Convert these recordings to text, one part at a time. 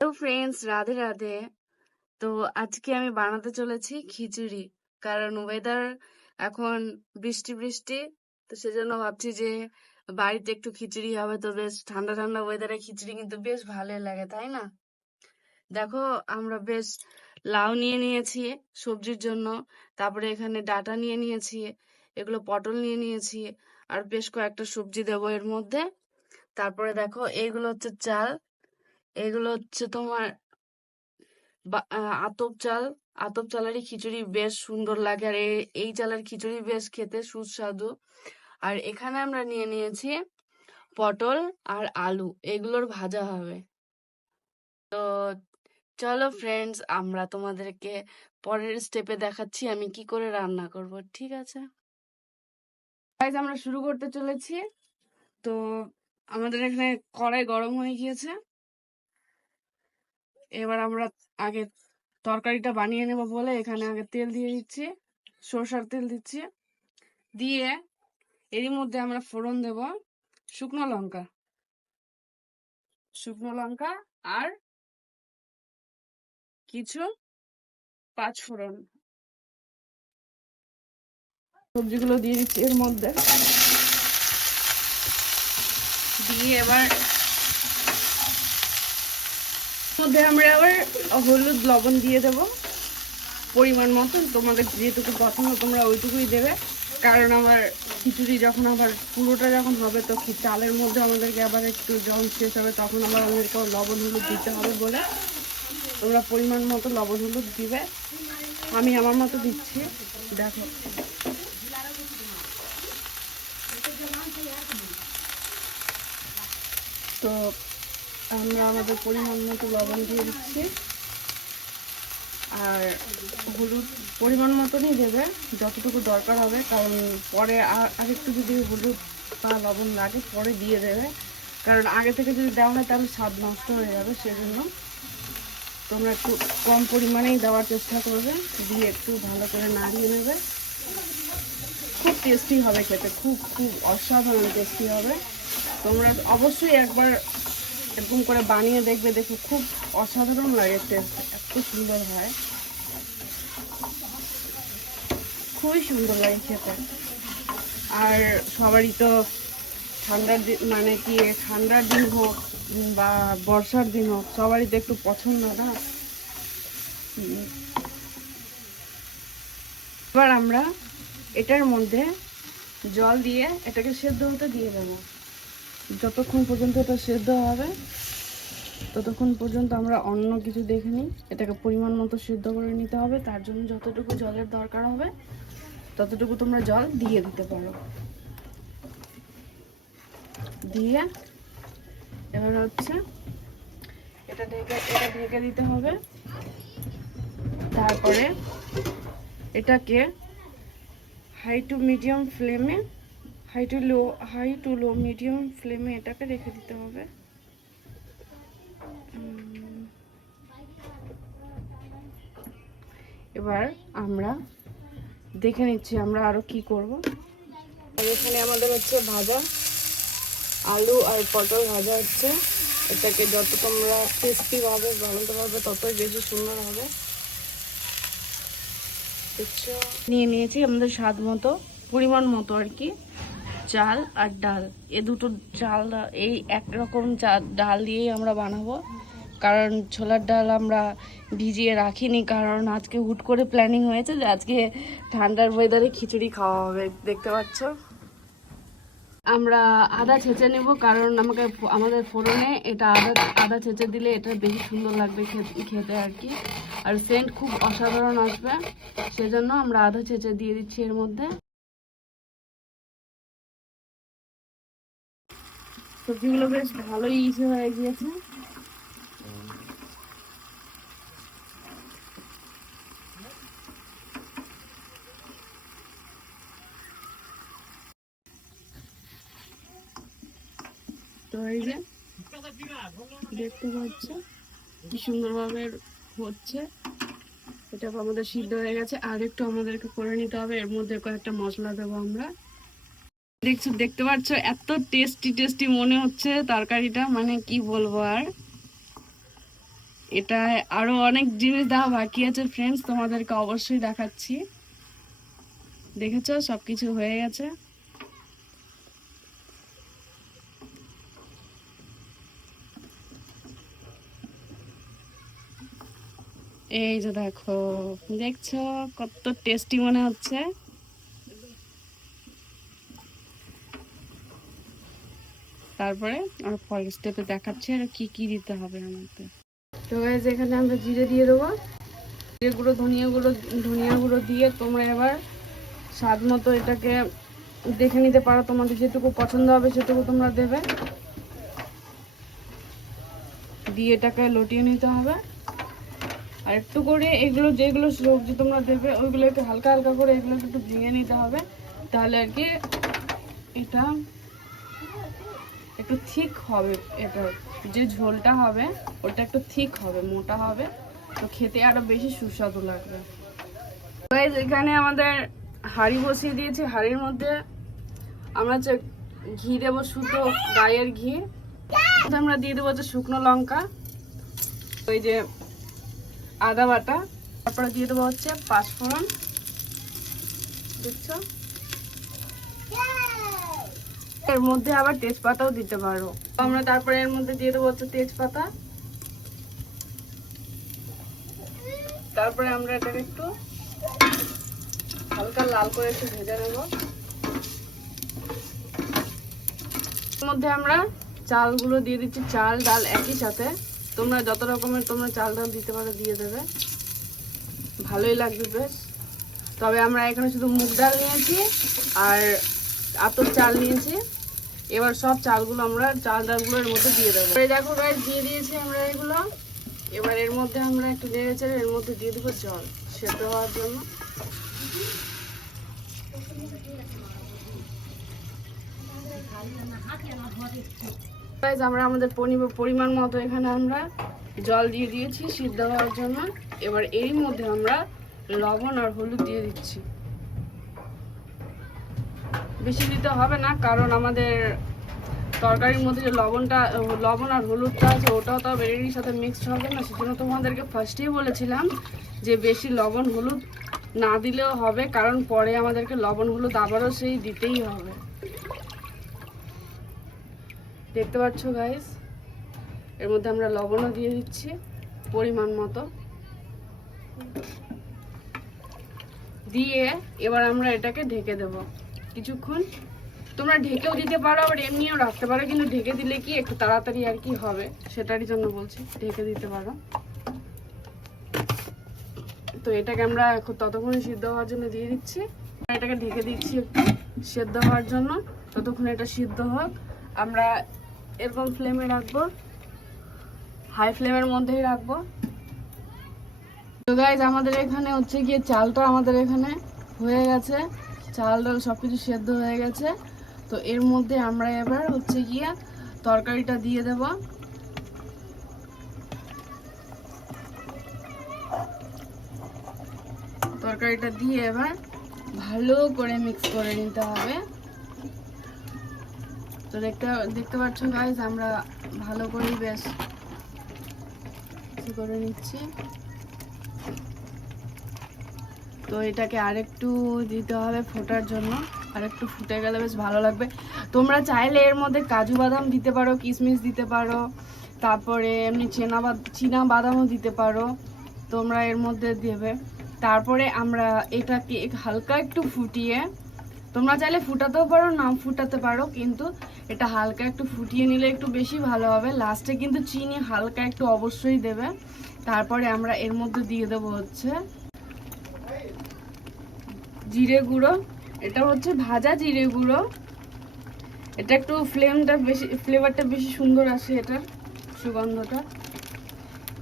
Hello friends, Radhe Radhe. তো আজকে আমি বানাতে চলেছি খিচুড়ি। কারণ ওয়েদার এখন বৃষ্টি বৃষ্টি, তো সেজন্য ভাবছি যে বাড়িতে একটু খিচুড়ি হবে। তো বেশ ঠান্ডা ঠান্ডা ওয়েদারে খিচুড়ি কিন্তু বেশ ভালোই লাগে, তাই না? দেখো, আমরা বেশ লাউ নিয়ে নিয়েছি সবজির জন্য, তারপরে এখানে ডাঁটা নিয়ে নিয়েছি, এগুলো পটল নিয়ে নিয়েছি, আর বেশ কয়েকটা সবজি দেবো এর মধ্যে। তারপরে দেখো, এইগুলো হচ্ছে চাল, এগুলো হচ্ছে তোমার আতপ চাল। আতপ চালেরই খিচুড়ি বেশ সুন্দর লাগে, আর এই চালের খিচুড়ি বেশ খেতে সুস্বাদু। আর এখানে আমরা নিয়ে নিয়েছি পটল আর আলু, এগুলোর ভাজা হবে। তো চলো ফ্রেন্ডস, আমরা তোমাদেরকে পরের স্টেপে দেখাচ্ছি আমি কি করে রান্না করব, ঠিক আছে? গাইজ, আমরা শুরু করতে চলেছি। তো আমাদের এখানে কড়াই গরম হয়ে গিয়েছে। এবার আমরা আগে তরকারিটা বানিয়ে নেব বলে এখানে আগে তেল দিয়ে দিচ্ছি, সরষার তেল দিচ্ছি। দিয়ে এরই মধ্যে আমরা ফোড়ন দেব শুকনো লঙ্কা, শুকনো লঙ্কা আর কিছু পাঁচ ফোড়ন। সবজিগুলো দিয়ে দিচ্ছি এর মধ্যে, দিয়ে এবার মধ্যে আমরা আবার হলুদ লবণ দিয়ে দেব পরিমাণ মতন। তোমাদের যেটুকু পছন্দ তোমরা ওইটুকুই দেবে, কারণ আমার খিচুড়ি যখন আবার পুরোটা যখন হবে তো চালের মধ্যে আমাদেরকে আবার একটু জল শেষ হবে, তখন আবার আমাদেরকে লবণ হলুদ দিতে হবে বলে তোমরা পরিমাণ মতো লবণ হলুদ দিবে। আমি আমার মতো দিচ্ছি, দেখো। তো আমরা আমাদের পরিমাণ মতো লবণ দিয়ে দিচ্ছি, আর হলুদ পরিমাণ মতনই দেবে, যতটুকু দরকার হবে। কারণ পরে আরেকটু যদি হলুদ বা লবণ লাগে পরে দিয়ে দেবে, কারণ আগে থেকে যদি দেওয়া হয় তাহলে স্বাদ নষ্ট হয়ে যাবে। সেজন্য তোমরা একটু কম পরিমাণেই দেওয়ার চেষ্টা করবে, দিয়ে একটু ভালো করে নাড়িয়ে নেবে। খুব টেস্টি হবে খেতে, খুব খুব অসাধারণ টেস্টি হবে। তোমরা অবশ্যই একবার এরকম করে বানিয়ে দেখবে, দেখো খুব অসাধারণ লাগে, টেস্ট এত সুন্দর হয়, খুবই সুন্দর লাগে খেতে। আর সবারই তো ঠান্ডার দিন, মানে কি ঠান্ডার দিন হোক বা বর্ষার দিন হোক, সবারই তো একটু পছন্দ না। এবার আমরা এটার মধ্যে জল দিয়ে এটাকে সেদ্ধ হতে দিয়ে দেবো। যতক্ষণ পর্যন্ত এটা সেদ্ধ হবে ততক্ষণ পর্যন্ত আমরা অন্য কিছু দেখে নিই। এটাকে পরিমাণ মতো সেদ্ধ করে নিতে হবে, তার জন্য যতটুকু জলের দরকার হবে ততটুকু তোমরা জল দিয়ে দিতে পারো। দিয়ে এবার হচ্ছে এটা ঢেকে দিতে হবে। তারপরে এটাকে হাই টু লো মিডিয়াম ফ্লেমে এটাকে রেখে দিতে হবে। এবার আমরা দেখে নিচ্ছি আমরা আরো কি করব। এখানে আমাদের হচ্ছে ভাজা আলু আর পটল ভাজা হচ্ছে। এটাকে যত তোমরা টেস্টি ভাবে বানাতে পারবে ততই বেশি সুন্দর হবে। নিয়ে নিয়েছি আমাদের স্বাদ মতো, পরিমাণ মতো আর কি, চাল আর ডাল। এ দুটো চাল এই একরকম ডাল দিয়েই আমরা বানাবো, কারণ ছোলার ডাল আমরা ভিজিয়ে রাখিনি, কারণ আজকে হুট করে প্ল্যানিং হয়েছে যে আজকে ঠান্ডার ওয়েদারে খিচুড়ি খাওয়া হবে। দেখতে পাচ্ছ আমরা আদা ছেঁচে নেব, কারণ আমাদের ফোড়নে এটা আদা ছেঁচে দিলে এটা বেশি সুন্দর লাগবে খেতে আর কি, আর সেন্ট খুব অসাধারণ আসবে। সেজন্য আমরা আদা ছেঁচে দিয়ে দিচ্ছি এর মধ্যে। সবজিগুলো বেশ ভালোই ইসে হয়ে গিয়েছে। তো এই যে দেখতে পাচ্ছ কি সুন্দরভাবে হচ্ছে, এটা আমাদের সিদ্ধ হয়ে গেছে। আর একটু আমাদেরকে করে নিতে হবে, এর মধ্যে কয়েকটা মশলা দেবো আমরা। দেখতে পাচ্ছ এত টেস্টি টেস্টি মনে হচ্ছে তরকারিটা, মানে কি বলবো আর। এটা আরো অনেক জিনিস দেওয়া বাকি আছে ফ্রেন্ডস, তোমাদেরকে অবশ্যই দেখাচ্ছি। দেখেছো সবকিছু হয়ে গেছে। এই যে দেখো, দেখছো কত টেস্টি মনে হচ্ছে। তারপরে আমরা পরের স্টেপে দেখাচ্ছি আর কি কি দিতে হবে আমাদের। তো গাইস এখানে আমরা জিরে দিয়ে দেবো, জিরে গুঁড়ো, ধনিয়া গুঁড়ো দিয়ে তোমরা এবার স্বাদ মতো এটাকে দেখে নিতে পারো, তোমাদের যেটুকু পছন্দ হবে সেটুকু তোমরা দেবে। দিয়ে এটাকে লটিয়ে নিতে হবে। আর একটু করে এগুলো যেগুলো সবজি তোমরা দেবে ওইগুলো একটু হালকা হালকা করে এগুলো একটু ভেঙে নিতে হবে, তাহলে আর কি এটা একটু ঠিক হবে। এটা যে ঝোলটা হবে ওটা একটু ঠিক হবে, মোটা হবে, তো খেতে আরো বেশি সুস্বাদু লাগবে। গাইস এখানে আমাদের হাঁড়ি বসিয়ে দিয়েছি, হাঁড়ির মধ্যে আমরা যে ঘি দেবো, শুদ্ধ গাইয়ের ঘি। আমরা দিয়ে দেবো হচ্ছে শুকনো লঙ্কা, ওই যে আদা বাটা, তারপরে দিয়ে দেবো হচ্ছে পাঁচফোড়ন, দেখছো। এর মধ্যে আবার তেজপাতাও দিতে পারো। আমরা তারপরে এর মধ্যে দিয়ে দেবো হচ্ছে তেজপাতা। তারপরে আমরা এটাকে একটু হালকা লাল করে একটু ভেজে নেব। এর মধ্যে আমরা চালগুলো দিয়ে দিচ্ছি, চাল ডাল একই সাথে। তোমরা যত রকমের তোমরা চাল ডাল দিতে পারো দিয়ে দেবে, ভালোই লাগবে বেশ। তবে আমরা এখানে শুধু মুগ ডাল নিয়েছি আর আতপ চাল নিয়েছি। এবার সব চালগুলো আমরা চাল ডালগুলো এর মধ্যে দিয়ে দেবো। দেখো গাইস দিয়ে দিয়েছি আমরা এগুলো। এবার এর মধ্যে আমরা একটু নেড়ে চেড়ে এর মধ্যে দিয়ে দেবো জল সেদ্ধ হওয়ার জন্য। আমরা আমাদের পরিমাণ মতো এখানে আমরা জল দিয়ে দিয়েছি সিদ্ধ হওয়ার জন্য। এবার এর মধ্যে আমরা লবণ আর হলুদ দিয়ে দিচ্ছি। বেশি দিতে হবে না, কারণ আমাদের তরকারির মধ্যে যে লবণ আর হলুদটা আছে ওটাও তো বিরিয়ানির সাথে মিক্সড হবে না। সেজন্য তোমাদেরকে ফার্স্টেই বলেছিলাম যে বেশি লবণ হলুদ না দিলেও হবে, কারণ পরে আমাদেরকে লবণ হলুদ আবারও সেই দিতেই হবে। দেখতে পাচ্ছ গাইস, এর মধ্যে আমরা লবণও দিয়ে দিচ্ছি পরিমাণ মতো। দিয়ে এবার আমরা এটাকে ঢেকে দেব কিছুক্ষণ। তোমরা ঢেকেও দিতে পারো আবার এমনিও রাখতে পারো, কিন্তু ঢেকে দিলে কি একটু তাড়াতাড়ি আর কি হবে, সেটারই জন্য বলছি ঢেকে দিতে পারো। তো এটাকে আমরা এখন ততক্ষণে সিদ্ধ হওয়ার জন্য দিয়ে দিচ্ছি। এটাকে ঢেকে দিচ্ছি একটু সিদ্ধ হওয়ার জন্য, ততক্ষণ এটা সিদ্ধ হোক। আমরা এরকম ফ্লেমে রাখবো, হাই ফ্লেমের মধ্যেই রাখবো। তো গাইজ আমাদের এখানে হচ্ছে গিয়ে চালটা আমাদের এখানে হয়ে গেছে, চাল ডাল সব কিছু সেদ্ধ হয়ে গেছে। তো এর মধ্যে আমরা এবার হচ্ছে গিয়ে তরকারিটা দিয়ে দেব। তরকারিটা দিয়ে এবার ভালো করে মিক্স করে নিতে হবে। তো দেখতে পাচ্ছ গাইজ আমরা ভালো করেই বেশ করে নিচ্ছি। তো এটাকে আরেকটু দিতে হবে ফোটার জন্য, আরেকটু ফুটে গেলে বেশ ভালো লাগবে। তোমরা চাইলে এর মধ্যে কাজু বাদাম দিতে পারো, কিশমিশ দিতে পারো, তারপরে এমনি চীনা বাদামও দিতে পারো, তোমরা এর মধ্যে দেবে। তারপরে আমরা এটাকে হালকা একটু ফুটিয়ে, তোমরা চাইলে ফুটাতেও পারো না ফুটাতে পারো, কিন্তু এটা হালকা একটু ফুটিয়ে নিলে একটু বেশি ভালো হবে। লাস্টে কিন্তু চিনি হালকা একটু অবশ্যই দেবে। তারপরে আমরা এর মধ্যে দিয়ে দেবো হচ্ছে জিরে গুঁড়ো। এটা হচ্ছে ভাজা জিরে গুঁড়ো, এটা একটু ফ্লেভারটা বেশি সুন্দর আসে, এটার সুগন্ধটা।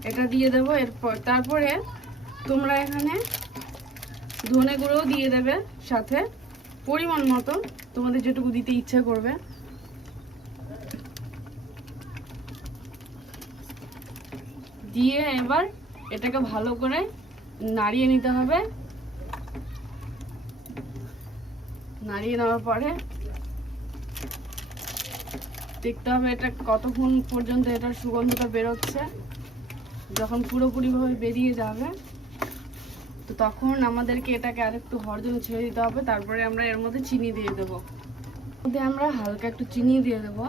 এটা দিয়ে দেবো। তারপরে তোমরা এখানে ধনে গুঁড়োও দিয়ে দেবে সাথে, পরিমাণ মতো তোমাদের যেটুকু দিতে ইচ্ছে করবে। দিয়ে এবার এটাকে ভালো করে নাড়িয়ে নিতে হবে। নাড়িয়ে নেওয়ার পরে দেখতে হবে এটা কতক্ষণ পর্যন্ত এটার সুগন্ধটা বেরোচ্ছে। যখন পুরোপুরিভাবে বেরিয়ে যাবে তো তখন আমাদেরকে এটাকে আরেকটু হওয়ার জন্য ছেড়ে দিতে হবে। তারপরে আমরা এর মধ্যে চিনি দিয়ে দেবো। মধ্যে আমরা হালকা একটু চিনি দিয়ে দেবো।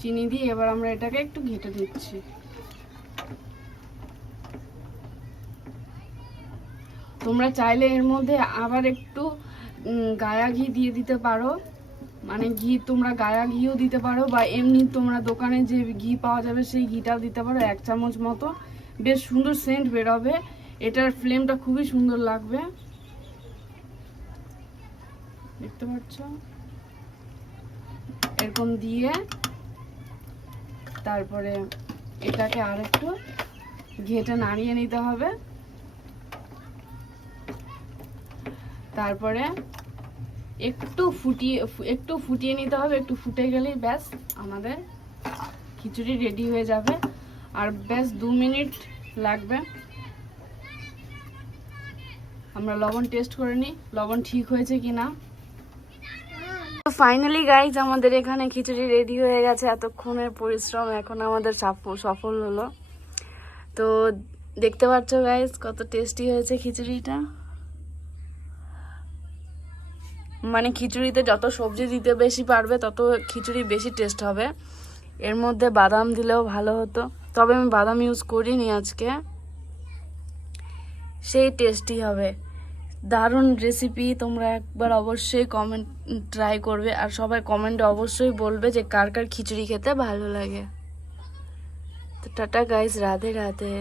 চিনি দিয়ে এবার আমরা এটাকে একটু ঘেটে দিচ্ছি। তোমরা চাইলে এর মধ্যে আবার একটু গায়া ঘি দিয়ে দিতে পারো, মানে ঘি তোমরা গায়া ঘিও দিতে পারো, বা এমনি তোমরা দোকানে যে ঘি পাওয়া যাবে সেই ঘিটাও দিতে পারো 1 চামচ মতো। বেশ সুন্দর সেন্ট বেরোবে, এটার ফ্লেমটা খুবই সুন্দর লাগবে, দেখতে পাচ্ছ এরকম দিয়ে। তারপরে এটাকে আরেকটু ঘেটে নাড়িয়ে নিতে হবে। তারপরে একটু ফুটিয়ে নিতে হবে। একটু ফুটে গেলেই ব্যাস আমাদের খিচুড়ি রেডি হয়ে যাবে। আর ব্যাস 2 মিনিট লাগবে। আমরা লবণ টেস্ট করে নিই, লবণ ঠিক হয়েছে কিনা। ফাইনালি গাইজ আমাদের এখানে খিচুড়ি রেডি হয়ে গেছে। এতক্ষণের পরিশ্রম এখন আমাদের সফল হলো। তো দেখতে পাচ্ছ গাইজ কত টেস্টি হয়েছে খিচুড়িটা। মানে খিচুড়িতে যত সবজি দিতে বেশি পারবে তত খিচুড়ি বেশি টেস্ট হবে। এর মধ্যে বাদাম দিলেও ভালো হতো, তবে আমি বাদাম ইউজ করিনি আজকে। সেই টেস্টি হবে, দারুণ রেসিপি। তোমরা একবার অবশ্যই ট্রাই করবে, আর সবাই কমেন্টে অবশ্যই বলবে যে কার কার খিচুড়ি খেতে ভালো লাগে। তো টাটা গাইস, রাধে রাধে।